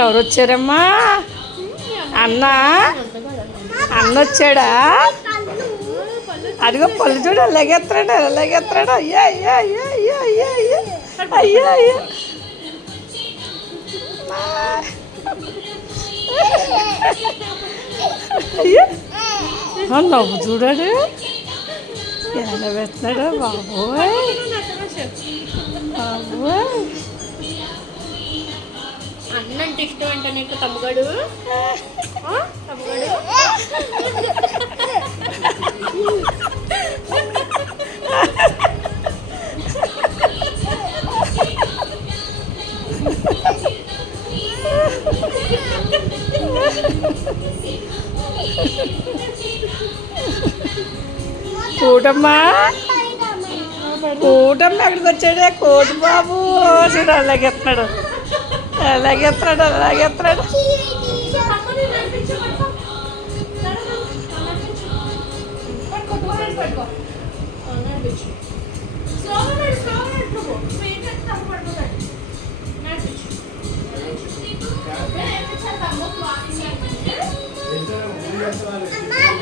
ఎవరు వచ్చారమ్మా? అన్న వచ్చాడా? అదిగో పళ్ళు చూడు, అలాగెత్తాడు అయ్యా అయ్యా అయ్యా అయ్యా అయ్యా అయ్యా అయ్యా అయ్యా. అయ్యా నవ్వు చూడాడు, ఎలా పెడుతున్నాడు బాబోయ్ బాబోయ్. అన్నంటే ఇష్టం అంట నీకు తమ్ముగాడు? తమ్ముగాడు కూటమ్మా ఎక్కడికి వచ్చాడే? కోటి బాబు చూడు అలాగెత్తున్నాడు అలాగెత్తున్నాడు.